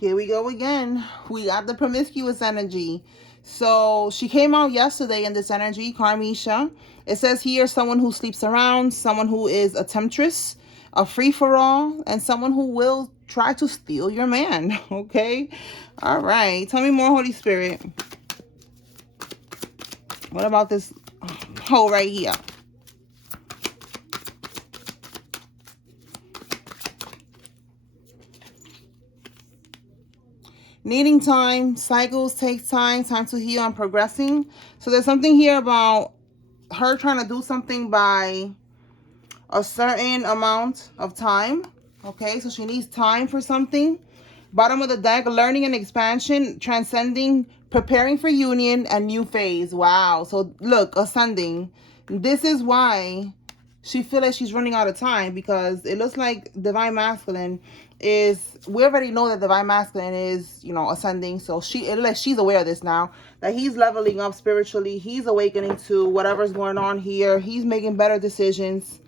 Here we go again. We got the promiscuous energy. So she came out yesterday in this energy, Karmisha. It says here someone who sleeps around, someone who is a temptress, a free-for-all, and someone who will try to steal your man. Okay? All right. Tell me more, Holy Spirit. What about this hoe right here? Needing time, cycles take time to heal and progressing. So there's something here about her trying to do something by a certain amount of time. Okay, so she needs time for something. Bottom of the deck, learning and expansion, transcending, preparing for union and new phase. Wow. So look, ascending. This is why she feels like she's running out of time, because it looks like divine masculine is, we already know that divine masculine is, you know, ascending. So she's aware of this now, that he's leveling up spiritually. He's awakening to whatever's going on here. He's making better decisions.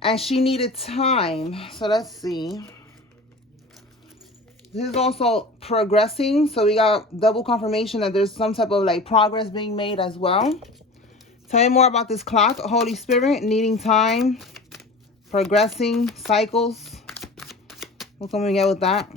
And she needed time. So let's see. This is also progressing. So we got double confirmation that there's some type of like progress being made as well. Tell me more about this clock, Holy Spirit. Needing time, progressing, cycles. What can we get with that?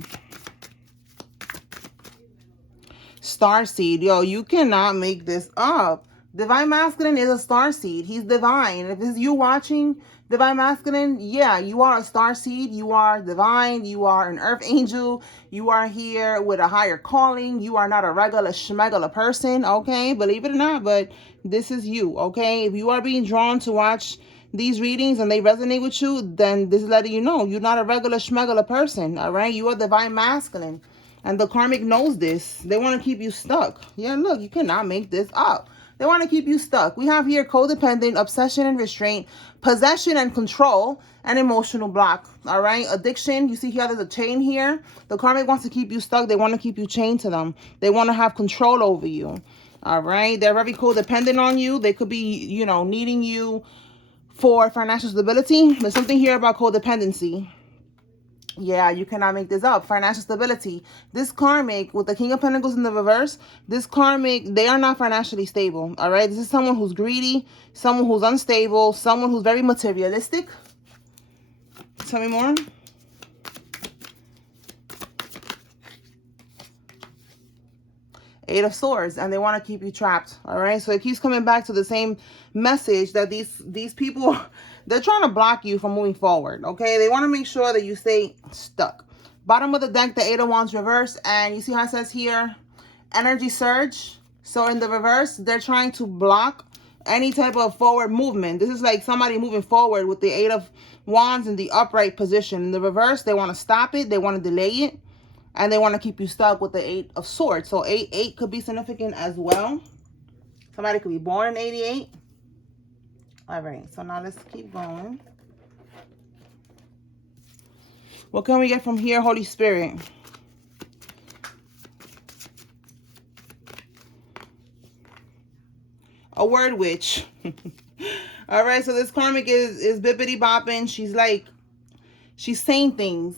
Starseed. Yo, you cannot make this up. Divine Masculine is a starseed. He's divine. If this is you watching Divine Masculine, yeah, you are a starseed. You are divine. You are an earth angel. You are here with a higher calling. You are not a regular schmegula person, okay? Believe it or not, but this is you, okay? If you are being drawn to watch these readings and they resonate with you, then this is letting you know you're not a regular schmegula person, all right? You are Divine Masculine. And the karmic knows this. They want to keep you stuck. Yeah, look, you cannot make this up. They want to keep you stuck. We have here codependent, obsession and restraint, possession and control, and emotional block. All right. Addiction. You see here, there's a chain here. The karmic wants to keep you stuck. They want to keep you chained to them. They want to have control over you. All right. They're very codependent on you. They could be, you know, needing you for financial stability. There's something here about codependency. Yeah, you cannot make this up. Financial stability. This karmic with the King of Pentacles in the reverse, this karmic, they are not financially stable. All right. This is someone who's greedy, someone who's unstable, someone who's very materialistic. Tell me more. Eight of Swords, and they want to keep you trapped. All right. So it keeps coming back to the same message that these people, they're trying to block you from moving forward. Okay. They want to make sure that you stay stuck. Bottom of the deck, the Eight of Wands reverse, and you see how it says here, energy surge. So in the reverse, they're trying to block any type of forward movement. This is like somebody moving forward with the Eight of Wands in the upright position. In the reverse, they want to stop it. They want to delay it. And they want to keep you stuck with the Eight of Swords. So 8 could be significant as well. Somebody could be born in 88. All right. So now let's keep going. What can we get from here, Holy Spirit? A word witch. All right. So this karmic is bippity bopping. She's like, she's saying things,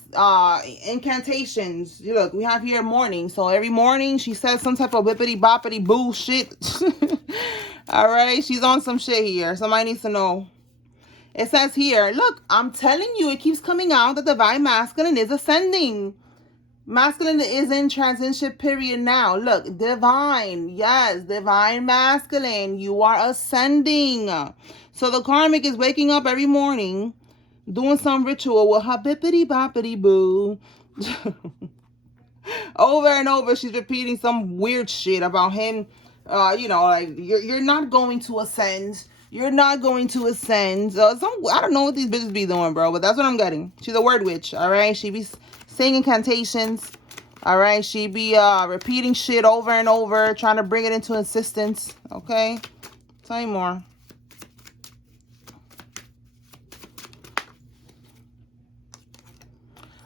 incantations. Look, we have here morning. So every morning she says some type of whippity boppity bullshit. All right. She's on some shit here. Somebody needs to know. It says here, look, I'm telling you, it keeps coming out that Divine Masculine is ascending. Masculine is in transition period now. Look, divine. Yes, Divine Masculine. You are ascending. So the karmic is waking up every morning, doing some ritual with her bippity boppity boo. Over and over, she's repeating some weird shit about him. You know, like, you're not going to ascend. You're not going to ascend. I don't know what these bitches be doing, bro, but that's what I'm getting. She's a word witch, all right? She be singing incantations, all right? She be repeating shit over and over, trying to bring it into existence, okay? Tell me more.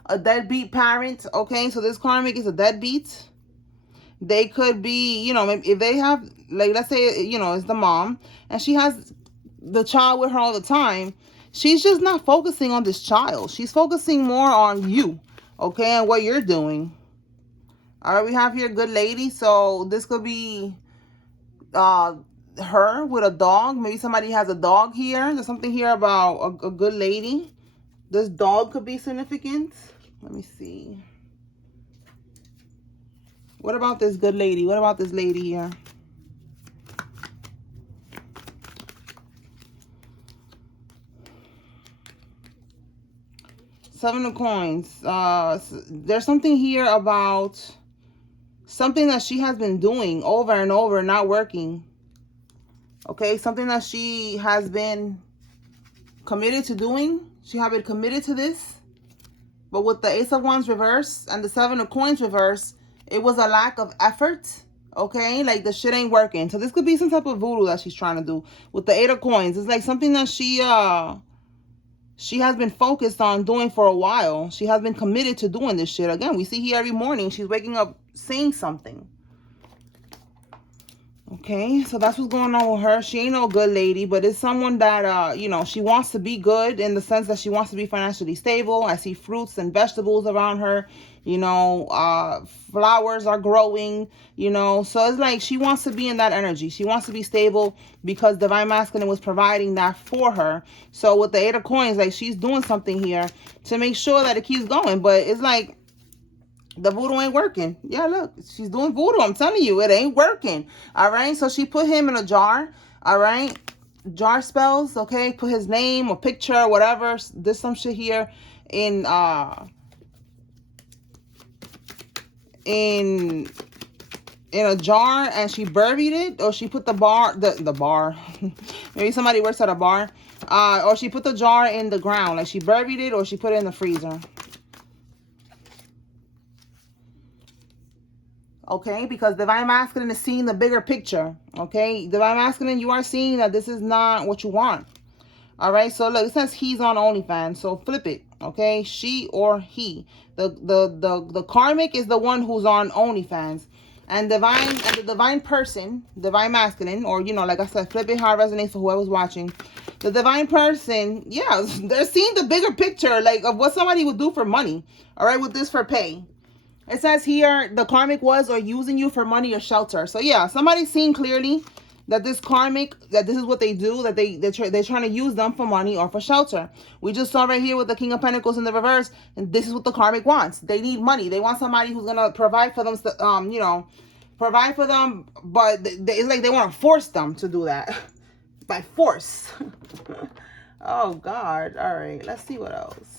A deadbeat parent, okay? So this karmic is a deadbeat. They could be, you know, if they have, like, let's say, you know, it's the mom, and she has the child with her all the time. She's just not focusing on this child. She's focusing more on you, okay, and what you're doing. All right, we have here good lady. So this could be her with a dog. Maybe somebody has a dog here. There's something here about a good lady. This dog could be significant. Let me see. What about this good lady? What about this lady here? Seven of Coins. There's something here about something that she has been doing over and over, not working. Okay, something that she has been committed to doing. She has been committed to this. But with the Ace of Wands reverse and the Seven of Coins reverse, it was a lack of effort. Okay, like the shit ain't working. So this could be some type of voodoo that she's trying to do. With the Eight of Coins, it's like something that she has been focused on doing for a while. She has been committed to doing this shit. Again, we see here every morning she's waking up saying something. Okay, so that's what's going on with her. She ain't no good lady, but it's someone that, you know, she wants to be good in the sense that she wants to be financially stable. I see fruits and vegetables around her, you know, flowers are growing, you know. So it's like she wants to be in that energy. She wants to be stable because Divine Masculine was providing that for her. So with the Eight of Coins, like she's doing something here to make sure that it keeps going. But it's like, the voodoo ain't working. Yeah, look, she's doing voodoo. I'm telling you, it ain't working. All right, so she put him in a jar. All right, jar spells. Okay, put his name or picture, whatever. There's some shit here in a jar, and she buried it, or she put the bar. Maybe somebody works at a bar. Or she put the jar in the ground, like she buried it, or she put it in the freezer. Okay, because Divine Masculine is seeing the bigger picture. Okay, Divine Masculine, you are seeing that this is not what you want. All right, so look, it says he's on OnlyFans, so flip it. Okay, she or he. The Karmic is the one who's on OnlyFans, and the divine person, Divine Masculine, or you know, like I said, flip it how it resonates for whoever's watching. The divine person, yeah, they're seeing the bigger picture, like of what somebody would do for money. All right, with this for pay. It says here, the Karmic was or using you for money or shelter. So yeah, somebody's seeing clearly that this Karmic, that this is what they do, that they're trying to use them for money or for shelter. We just saw right here with the King of Pentacles in the reverse, and this is what the Karmic wants. They need money. They want somebody who's going to provide for them, you know, provide for them, but it's like they want to force them to do that by force. Oh, God. All right, let's see what else.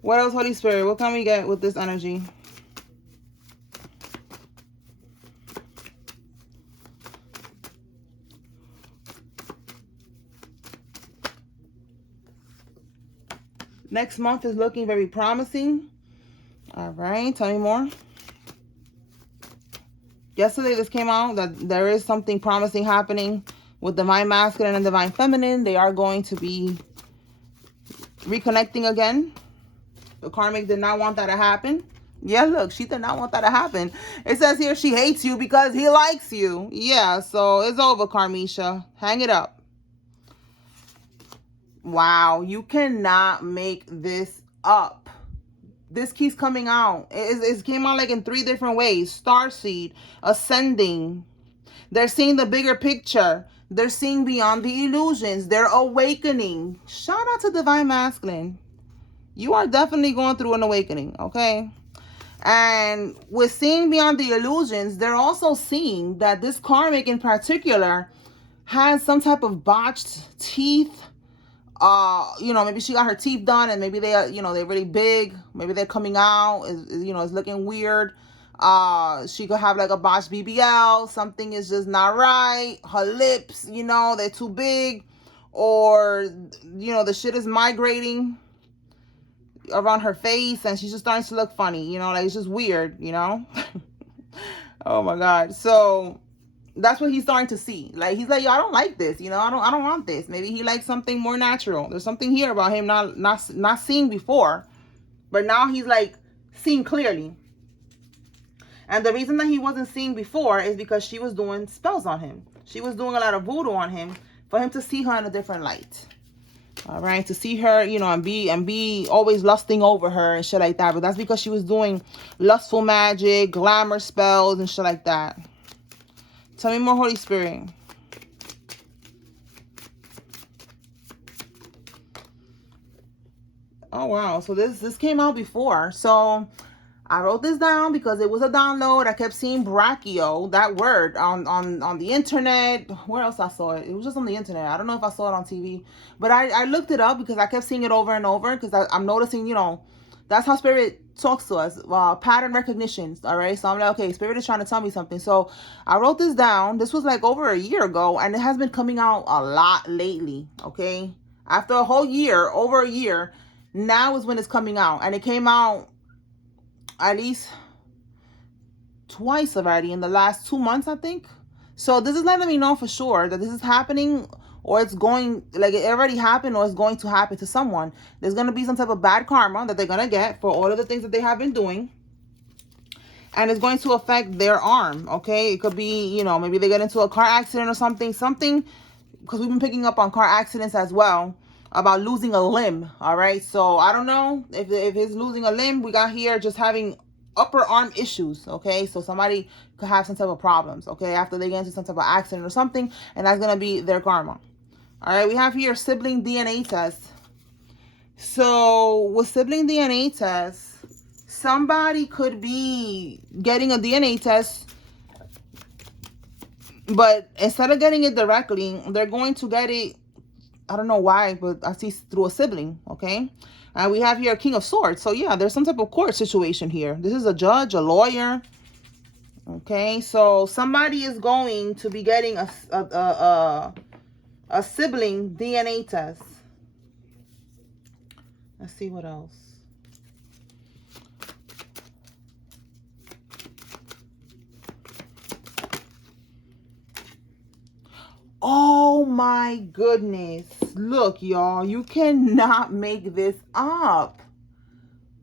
What else, Holy Spirit? What can we get with this energy? Next month is looking very promising. All right, tell me more. Yesterday, this came out that there is something promising happening with Divine Masculine and Divine Feminine. They are going to be reconnecting again. The Karmic did not want that to happen. Yeah, look, she did not want that to happen. It says here she hates you because he likes you. Yeah, so it's over, Karmisha. Hang it up. Wow, you cannot make this up. This keeps coming out. It came out like in 3 different ways. Starseed, ascending. They're seeing the bigger picture. They're seeing beyond the illusions. They're awakening. Shout out to Divine Masculine. You are definitely going through an awakening, okay? And with seeing beyond the illusions, they're also seeing that this Karmic in particular has some type of botched teeth. You know, maybe she got her teeth done and maybe they are, you know, they're really big. Maybe they're coming out, you know, it's looking weird. She could have like a botched BBL. Something is just not right. Her lips, you know, they're too big. Or, you know, the shit is migrating around her face and she's just starting to look funny, you know, like it's just weird, you know. Oh my God. So that's what he's starting to see. Like he's like, yo, I don't like this, you know, I don't want this. Maybe he likes something more natural. There's something here about him not seeing before, but now he's like seeing clearly. And the reason that he wasn't seeing before is because she was doing spells on him. She was doing a lot of voodoo on him for him to see her in a different light. All right, to see her, you know, and be always lusting over her and shit like that. But that's because she was doing lustful magic, glamour spells, and shit like that. Tell me more, Holy Spirit. Oh wow, so this came out before. So I wrote this down because it was a download. I kept seeing brachio, that word, on the internet. Where else I saw it? It was just on the internet. I don't know if I saw it on TV. But I looked it up because I kept seeing it over and over because I'm noticing, you know, that's how Spirit talks to us. Pattern recognition, all right? So I'm like, okay, Spirit is trying to tell me something. So I wrote this down. This was like over a year ago, and it has been coming out a lot lately, okay? After a whole year, over a year, now is when it's coming out. And it came out at least twice already in the last 2 months, I think. So this is letting me know for sure that this is happening, or it's going, like it already happened, or it's going to happen to someone. There's going to be some type of bad karma that they're going to get for all of the things that they have been doing. And it's going to affect their arm, okay? It could be, you know, maybe they get into a car accident or something, because we've been picking up on car accidents as well, about losing a limb, all right? So I don't know if it's losing a limb. We got here just having upper arm issues, okay? So somebody could have some type of problems, okay, after they get into some type of accident or something, and that's going to be their karma. All right, we have here sibling DNA test. So with sibling DNA test, somebody could be getting a DNA test, but instead of getting it directly, they're going to get it, I don't know why, but I see through a sibling, okay? And we have here King of Swords. So yeah, there's some type of court situation here. This is a judge, a lawyer, okay? So somebody is going to be getting a sibling DNA test. Let's see what else. Oh my goodness. Look, y'all, you cannot make this up.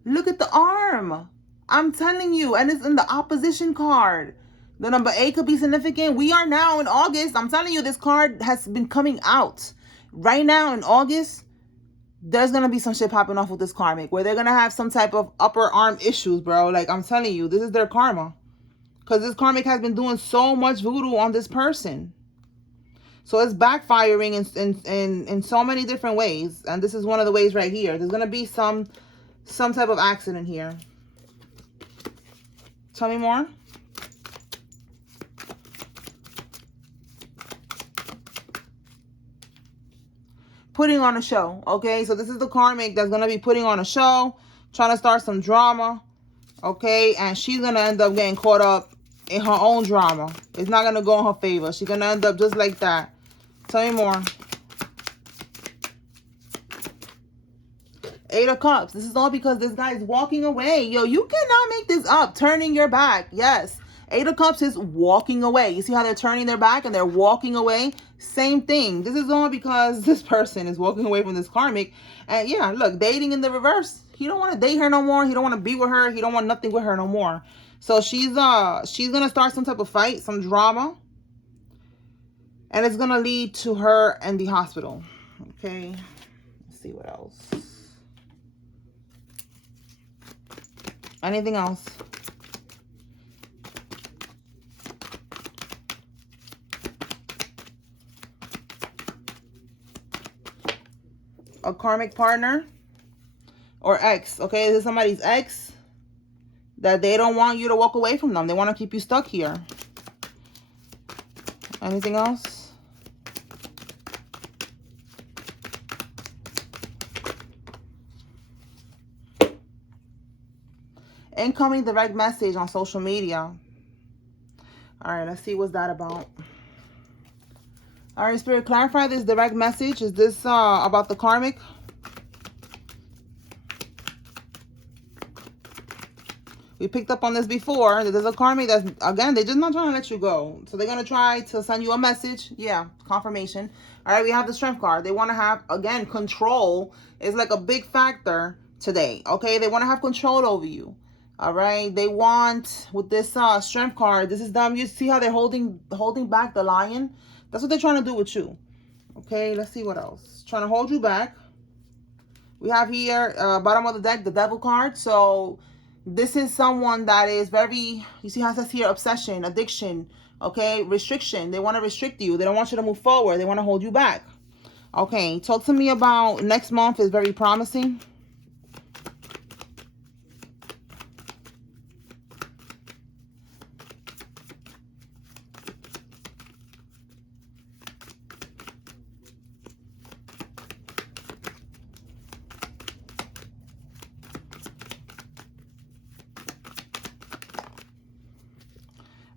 Look at the arm. I'm telling you, and it's in the opposition card. The number 8 could be significant. We are now in August. I'm telling you, this card has been coming out. Right now in August, there's going to be some shit popping off with this karmic, where they're going to have some type of upper arm issues, bro. Like, I'm telling you, this is their karma. Because this karmic has been doing so much voodoo on this person. So it's backfiring in so many different ways. And this is one of the ways right here. There's going to be some type of accident here. Tell me more. Putting on a show, okay? So this is the karmic that's going to be putting on a show, trying to start some drama, okay? And she's going to end up getting caught up in her own drama. It's not going to go in her favor. She's going to end up just like that. Tell me more. 8 of Cups. This is all because this guy is walking away. Yo, you cannot make this up. Turning your back. Yes. 8 of Cups is walking away. You see how they're turning their back and they're walking away? Same thing. This is all because this person is walking away from this karmic. And yeah, look, dating in the reverse. He don't want to date her no more. He don't want to be with her. He don't want nothing with her no more. So she's gonna start some type of fight, some drama. And it's gonna lead to her in the hospital. Okay. Let's see what else. Anything else? A karmic partner or ex, okay? This is somebody's ex that they don't want you to walk away from them. They want to keep you stuck here. Anything else? Incoming direct message on social media. All right, let's see what's that about. All right, Spirit, clarify this direct message. Is this about the karmic? We picked up on this before. There's a karmic that's, again, they're just not trying to let you go. So they're going to try to send you a message. Yeah, confirmation. All right, we have the Strength card. They want to have, again, control is like a big factor today. Okay, they want to have control over you. All right, they want, with this Strength card, this is them. You see how they're holding back the lion? That's what they're trying to do with you. Okay, let's see what else. Trying to hold you back. We have here, bottom of the deck, the devil card. So this is someone that is very, you see how it says here, obsession, addiction, okay, restriction. They want to restrict you. They don't want you to move forward. They want to hold you back. Okay, talk to me about next month is very promising.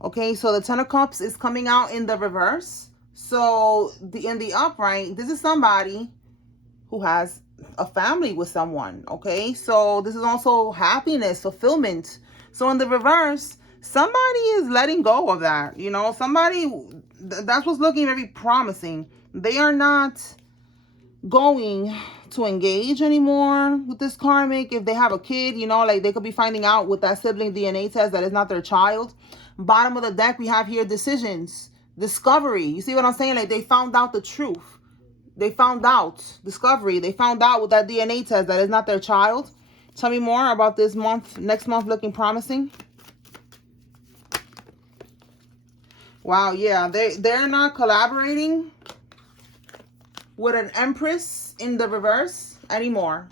Okay, so the Ten of Cups is coming out in the reverse. So in the upright, this is somebody who has a family with someone. Okay, so this is also happiness, fulfillment. So in the reverse, somebody is letting go of that. You know, somebody, that's what's looking very promising. They are not going to engage anymore with this karmic. If they have a kid, you know, like they could be finding out with that sibling DNA test that is not their child. Bottom of the deck, we have here decisions, discovery. You see what I'm saying? Like they found out the truth. They found out, discovery. They found out with that DNA test that is not their child. Tell me more about this month, next month looking promising. Wow, yeah, they're not collaborating with an Empress in the reverse anymore.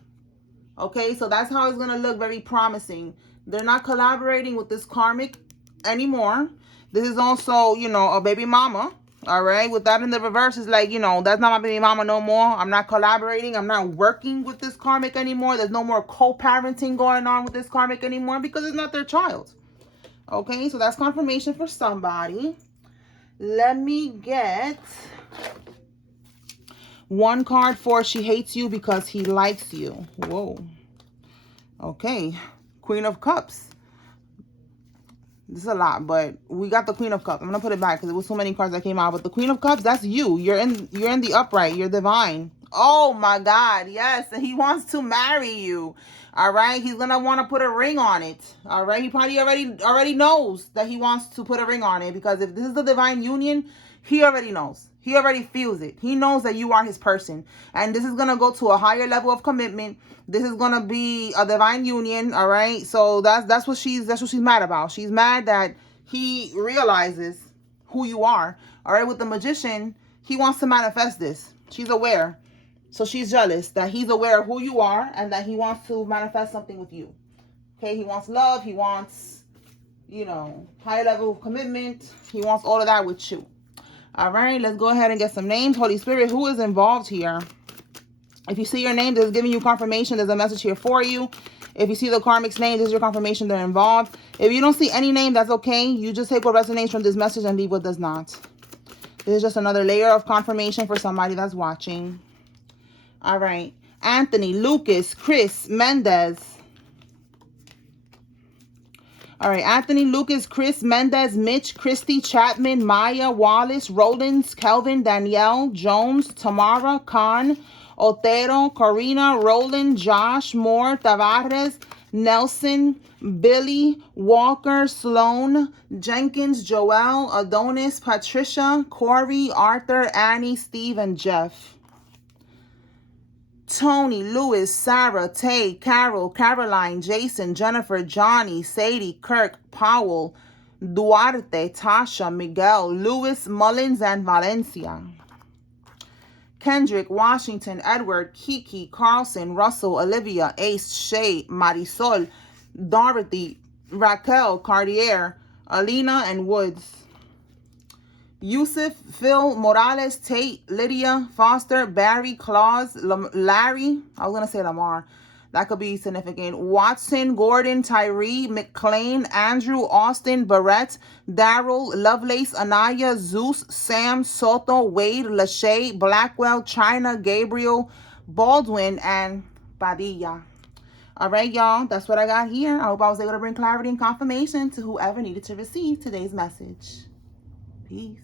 Okay, so that's how it's going to look very promising. They're not collaborating with this karmic anymore. This is also, you know, a baby mama. All right, with that in the reverse, is like, you know, that's not my baby mama no more. I'm not collaborating. I'm not working with this karmic anymore. There's no more co-parenting going on with this karmic anymore because it's not their child. Okay, so that's confirmation for somebody. Let me get one card for she hates you because he likes you. Whoa. Okay, Queen of Cups. This is a lot, but we got the Queen of Cups. I'm gonna put it back because there was so many cards that came out. But the Queen of Cups, that's you. You're in the upright. You're divine. Oh my God, yes. And he wants to marry you. All right. He's gonna want to put a ring on it. All right. He probably already knows that he wants to put a ring on it, because if this is the divine union, he already knows. He already feels it. He knows that you are his person. And this is going to go to a higher level of commitment. This is going to be a divine union, all right? So that's what she's mad about. She's mad that he realizes who you are. All right, with the Magician, he wants to manifest this. She's aware. So she's jealous that he's aware of who you are and that he wants to manifest something with you. Okay, he wants love. He wants, you know, higher level of commitment. He wants all of that with you. All right, let's go ahead and get some names. Holy Spirit, who is involved here? If you see your name, this is giving you confirmation. There's a message here for you. If you see the karmic's name, this is your confirmation they're involved. If you don't see any name, that's okay. You just take what resonates from this message and leave what does not. This is just another layer of confirmation for somebody that's watching. All right. Anthony, Lucas, Chris, Mendez. All right, Anthony, Lucas, Chris, Mendez, Mitch, Christy, Chapman, Maya, Wallace, Rollins, Kelvin, Danielle, Jones, Tamara, Khan, Otero, Corina, Roland, Josh, Moore, Tavares, Nelson, Billy, Walker, Sloan, Jenkins, Joel, Adonis, Patricia, Corey, Arthur, Annie, Steve, and Jeff. Tony, Lewis, Sarah, Tay, Carol, Caroline, Jason, Jennifer, Johnny, Sadie, Kirk, Powell, Duarte, Tasha, Miguel, Lewis, Mullins, and Valencia. Kendrick, Washington, Edward, Kiki, Carlson, Russell, Olivia, Ace, Shay, Marisol, Dorothy, Raquel, Cartier, Alina, and Woods. Yusuf, Phil, Morales, Tate, Lydia, Foster, Barry, Claus, Larry. I was going to say Lamar. That could be significant. Watson, Gordon, Tyree, McClain, Andrew, Austin, Barrett, Daryl, Lovelace, Anaya, Zeus, Sam, Soto, Wade, Lachey, Blackwell, China, Gabriel, Baldwin, and Padilla. All right, y'all. That's what I got here. I hope I was able to bring clarity and confirmation to whoever needed to receive today's message. Peace.